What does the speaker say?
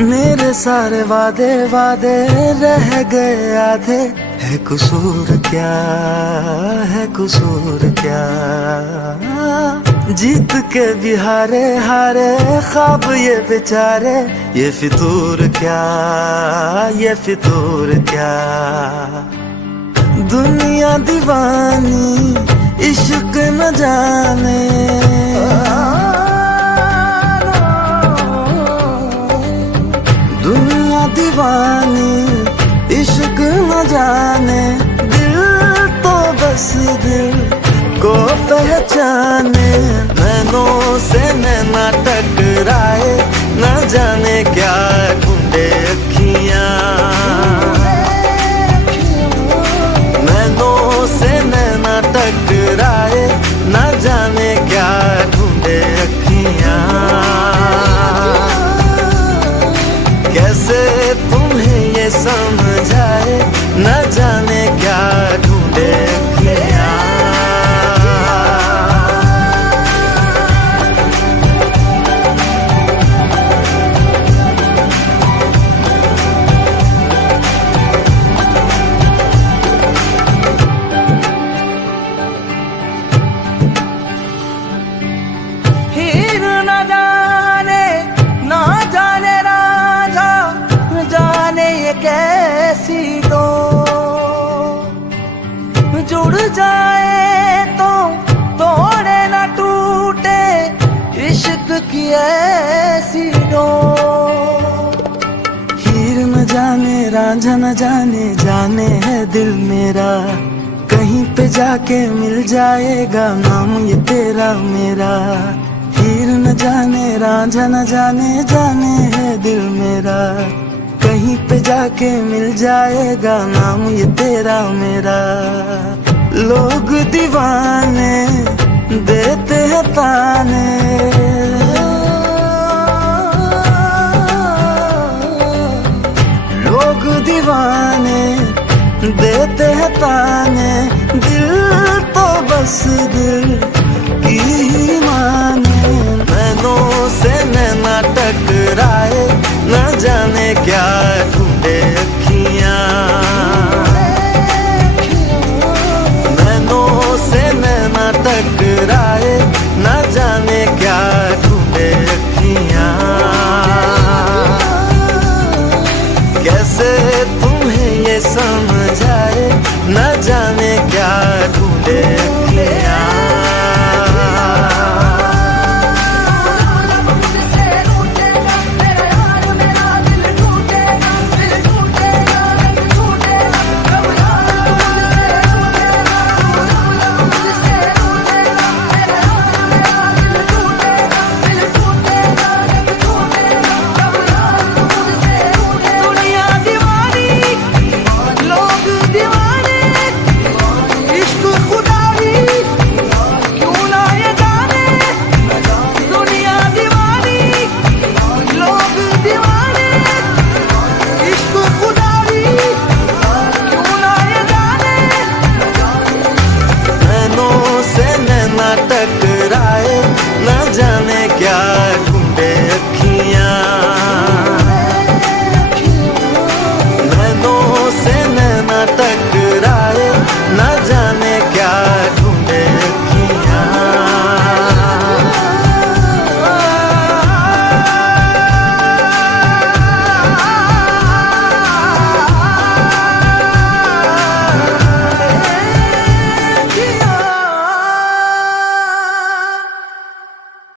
मेरे सारे वादे वादे रह गए आधे, है कसूर क्या, है कसूर क्या। जीत के भी हारे हारे ख्वाब ये बेचारे, ये फितूर क्या, ये फितूर क्या। दुनिया दीवानी इश्क न जाने, दुनिया दीवानी इश्क न जाने, दिल तो बस दिल को पहचाने। नैनों से नैना टकराए, न जाने क्या ढूंढे अखियां। नैनों से नैना टकराए, न जाने क्या ढूंढे अखियां। कैसे तुम्हें ये समझाए, न जाने क्या ढूंढे अखियां। हीर न जाने, ना जाने राजा, न जाने ये कैसी दो जुड़ जाए तो तोड़े न टूटे, इश्क की ऐसी डो। हीर न जाने रांझा न जाने, जाने है दिल मेरा, कहीं पे जाके मिल जाएगा नाम ये तेरा मेरा। हीर न जाने रांझा न जाने, जाने है दिल मेरा, कहीं पे जाके मिल जाएगा नाम ये तेरा मेरा। लोग दीवाने देते हैं ताने, लोग दीवाने देते हैं ताने, दिल तो बस दिल